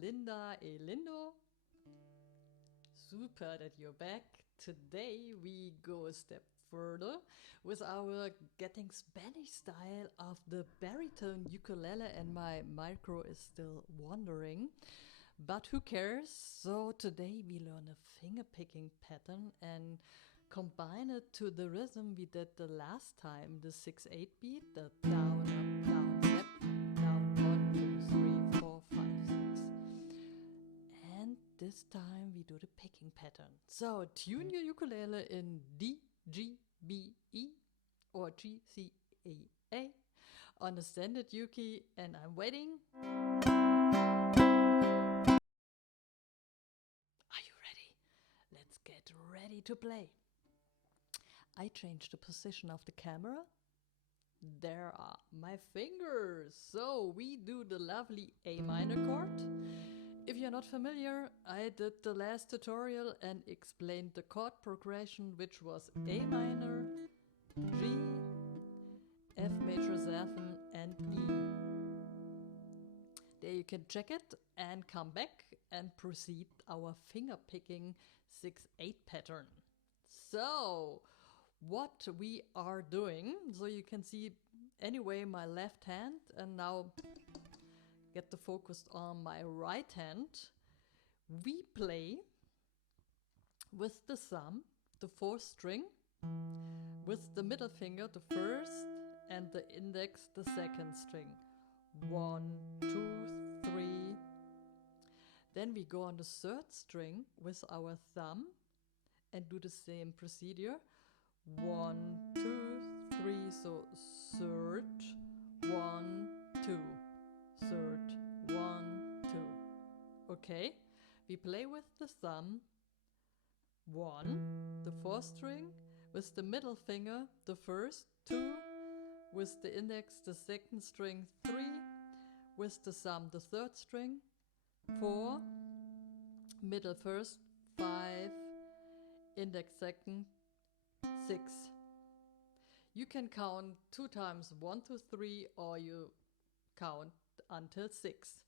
Linda e Lindo. Super that you're back. Today we go a step further with our getting Spanish style of the baritone ukulele, and my micro is still wandering. But who cares? So today we learn a finger picking pattern and combine it to the rhythm we did the last time, the 6/8 beat, the down, up, down, step, up, down, 1, 2, 3, 4, 5, 6. And this time we do the picking pattern. So tune your ukulele in D, G, B, E or G, C, A, A on a standard uke, and I'm waiting. Are you ready? Let's get ready to play. I changed the position of the camera. There are my fingers. So we do the lovely A minor chord. If you're not familiar, I did the last tutorial and explained the chord progression, which was A minor, G, F major 7 and E. There you can check it and come back and proceed our finger picking 6/8 pattern. So what we are doing, so you can see anyway my left hand, and now get the focus on my right hand. We play with the thumb the 4th string, with the middle finger the 1st and the index the 2nd string. 1, 2, 3. Then we go on the 3rd string with our thumb and do the same procedure. 1, 2, 3, so 3rd, 1, 2, 3rd, 1, 2. Okay, we play with the thumb 1, the 4th string, with the middle finger the 1st, 2, with the index the 2nd string, 3, with the thumb the 3rd string, 4, middle 1st, 5, index 2nd, 6. You can count 2 times 1 to 3, or you count until 6.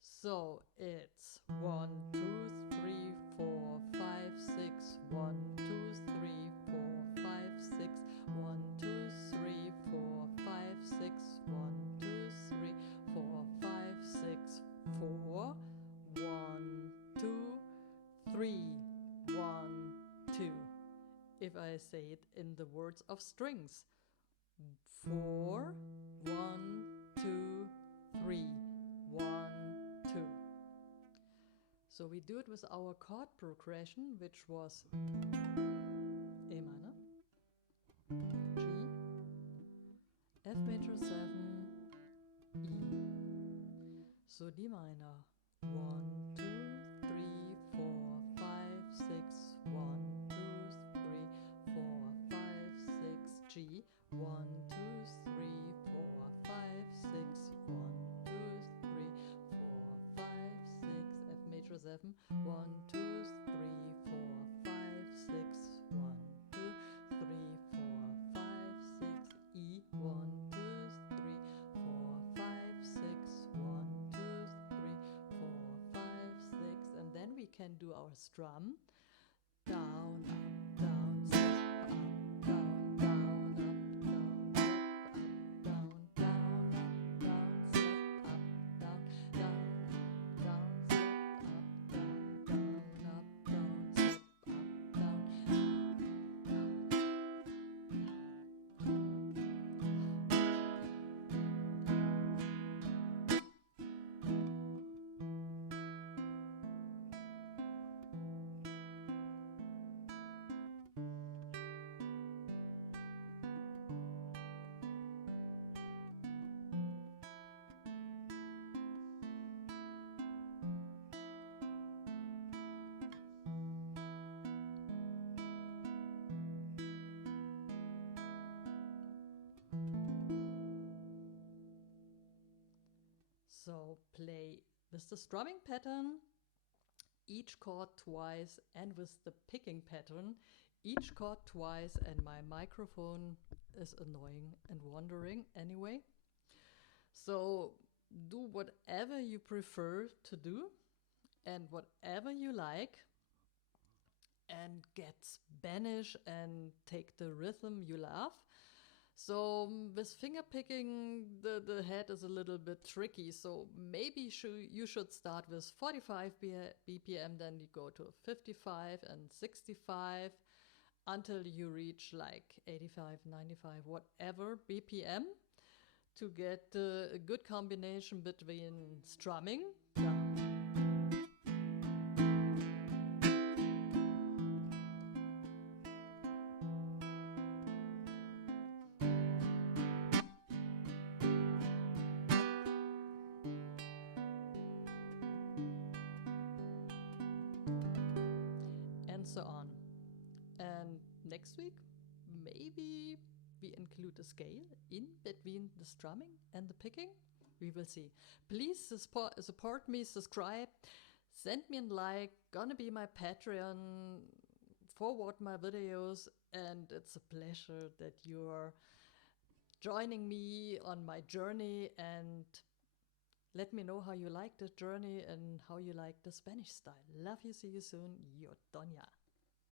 So it's 1, 2, 3, 4, 5, 6, 1, 2, 3, 4, 5, 6, 1, 2, 3, 4, 5, 6, 1, 2, 3, 4, 5, 6, 4, 1, 2, 3, 1, 2. If I say it in the words of strings, 4, 1, 2, 3, 1, 2. So we do it with our chord progression, which was A minor, G, F major 7, E. So D minor, 1, 2, 3, 4, 5, 6, 1, 2, 3, 4, 5, 6, G, 1, 2, 3, 4, 5, 6, 1, 2, 3, 4, 5, 6, F major 7, 1, 2, 3, 4, 5, 6, 1, 2, 3, 4, 5, 6, E, 1, 2, 3, 4, 5, 6, 1, 2, 3, 4, 5, 6, and then we can do our strum. Down, up, down, step, up, down, down, up, down, step, up, down, down, up, down, step, up, down, down, down, step, up, down, down, up, down, step, up, So play with the strumming pattern, each chord twice, and with the picking pattern, each chord twice, and my microphone is annoying and wandering anyway. So do whatever you prefer to do and whatever you like, and get Spanish and take the rhythm you love. So with finger picking, the head is a little bit tricky. So maybe you should start with 45 BPM, then you go to 55 and 65 until you reach like 85, 95, whatever BPM to get a good combination between strumming. And so on. And next week, maybe we include a scale in between the strumming and the picking. We will see. Please support me, subscribe, send me a like, gonna be my Patreon, forward my videos, and it's a pleasure that you're joining me on my journey, and let me know how you like the journey and how you like the Spanish style. Love you, see you soon, your Doña.